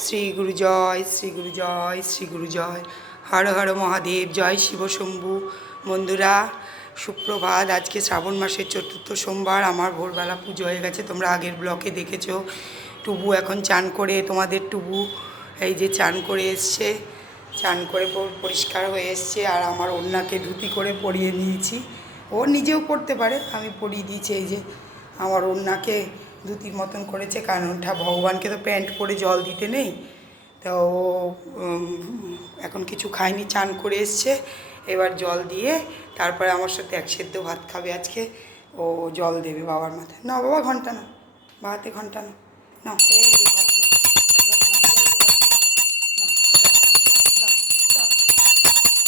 শ্রী গুরু জয়, শ্রী গুরু জয়, শ্রী গুরু জয়। হর হর মহাদেব, জয় শিব শম্ভু। বন্ধুরা সুপ্রভাত। আজকে শ্রাবণ মাসের চতুর্থ সোমবার। আমার ভোরবেলা পুজো হয়ে গেছে, তোমরা আগের ব্লকে দেখেছো। টুবু এখন চান করে, তোমাদের টুবু এই যে চান করে এসছে, চান করে পরিষ্কার হয়ে এসছে। আর আমার ওড়নাকে ধুতি করে পরিয়ে নিয়েছি। ও নিজেও পড়তে পারে, আমি পরিয়ে দিয়েছি। এই যে আমার ওড়নাকে ধুতির মতন করেছে, কারণ ওটা ভগবানকে তো প্যান্ট পরে জল দিতে নেই। তো এখন কিছু খায়নি, চান করে এসছে। এবার জল দিয়ে তারপরে আমার সাথে এক সেদ্ধ ভাত খাবে আজকে। ও জল দেবে বাবার মাথায়। না বাবা, ঘন্টা না, বাহাতে ঘন্টা না, না এই যে ভাত না, ভাত না, জলের ভাত না, না, দাও, দাও, দাও।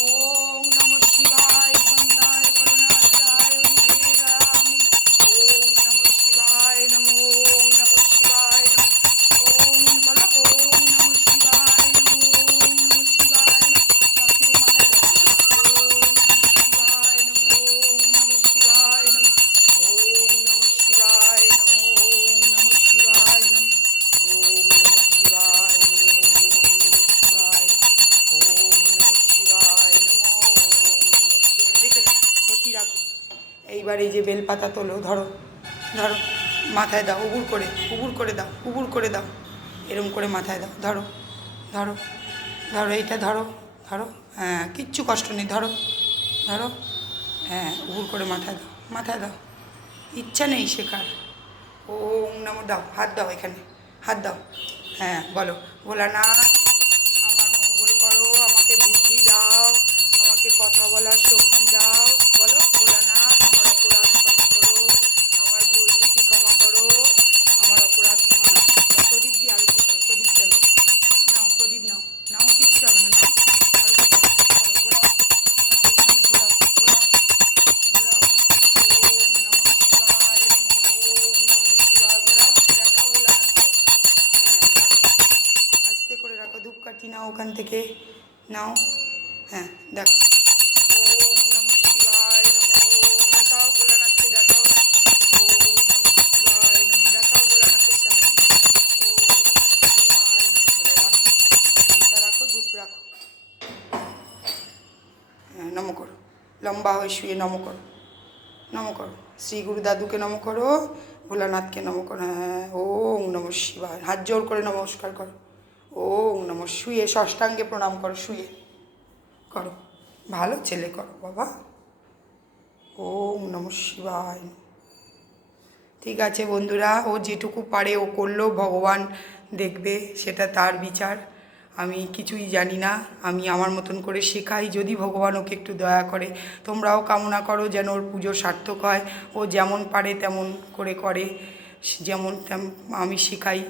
ওম নমঃ শিবায়, সন্তায় করুণাচায় হরিরামি। ওম নমঃ শিবায় নমঃ, ওম নমঃ শিবায় নমঃ। ওম বলো, ওম নমঃ শিবায় নমঃ, ওম নমঃ শিবায় নমঃ। তারপরে মাথায় দাও। ওম নমঃ শিবায় নমঃ, ওম নমঃ শিবায় নমঃ। ওম নমঃ শিবায় নমঃ, ওম নমঃ শিবায় নমঃ। ওম নমঃ শিবায় নমঃ, ওম নমঃ শিবায়। ওম নমঃ শিবায় নমঃ, ওম নমঃ শিবায়। রেখে দাও, ভর্তি রাখো। এইবার এই যে বেলপাতা তোলো, ধরো, ধরো, মাথায় দাও, উবুর করে দাও, উবুর করে দাও, এরম করে মাথায় দাও। ধরো, ধরো, ধরো, এইটা ধরো, ধরো। হ্যাঁ, কিচ্ছু কষ্ট নেই, ধরো, ধরো। হ্যাঁ, উবুর করে মাথায় দাও, মাথায় দাও। ইচ্ছা নেই শেখার। ওম নমঃ, দাও, হাত দাও, এখানে হাত দাও। হ্যাঁ, বলো, ভোলানাথ আমার মঙ্গল করো, আমাকে বুদ্ধি দাও, আমাকে কথা বলার শক্তি দাও। বলো, ভোলানাথ আমার অপরাধ ক্ষমা করো, আমার ভুল ত্রুটি ক্ষমা করো, আমার অপরাধ ক্ষমা। প্রদীপ দিয়ে আরতি করো, প্রদীপ চালো। নাও প্রদীপ, নাও, নাও, কিচ্ছু হবে না, নাও, আরতি করো। চলো, ঘোরাও, হাতের সামনে ঘোরাও, ঘোরাও, ঘোরাও। ওম নমঃ শিবায় নমঃ, ওম নমঃ শিবায়। ঘোরাও, দেখাও ভোলানাথকে। হ্যাঁ, রাখো, আস্তে করে রাখো। ধূপকাঠি নাও ওখান থেকে, নাও। হ্যাঁ, দেখো। ওম নমঃ শিবায় নমঃ, দেখাও ভোলানাথকে, দেখাও। ওম নমঃ শিবায় নমঃ, দেখাও ভোলানাথের সামনে। ওম নমঃ শিবায় নমঃ। এবার রাখো, ফোনটা রাখো, ধূপ রাখো। হ্যাঁ, নম করো, লম্বা হয়ে শুয়ে নম করো, নম করো। শ্রী গুরু দাদুকে নম করো, ভোলানাথকে নম করো। হ্যাঁ, ওম নমঃ শিবায়। হাত জোর করে নমস্কার করো। ওম নমঃ। শুয়ে ষষ্ঠাঙ্গে প্রণাম করো, শুয়ে করো। ভালো ছেলে, করো বাবা। ওম নমঃ শিবায়। ঠিক আছে বন্ধুরা, ও যেটুকু পারে ও করলো, ভগবান দেখবে, সেটা তার বিচার। আমি কিছুই জানি না, আমি আমার মতন করে শেখাই। যদি ভগবান ওকে একটু দয়া করে, তোমরাও কামনা করো যেন ওর পুজো সার্থক হয়। ও যেমন পারে তেমন করে করে, যেমন আমি শেখাই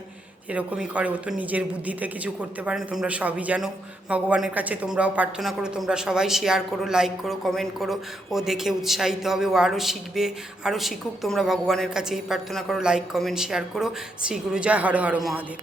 এরকমই করে। ও তো নিজের বুদ্ধিতে কিছু করতে পারে না, তোমরা সবই জানো। ভগবানের কাছে তোমরাও প্রার্থনা করো, তোমরা সবাই শেয়ার করো, লাইক করো, কমেন্ট করো। ও দেখে উৎসাহিত হবে, ও আরও শিখবে, আরও শিখুক। তোমরা ভগবানের কাছে এই প্রার্থনা করো, লাইক কমেন্ট শেয়ার করো। শ্রী গুরু জয়, হর হর মহাদেব।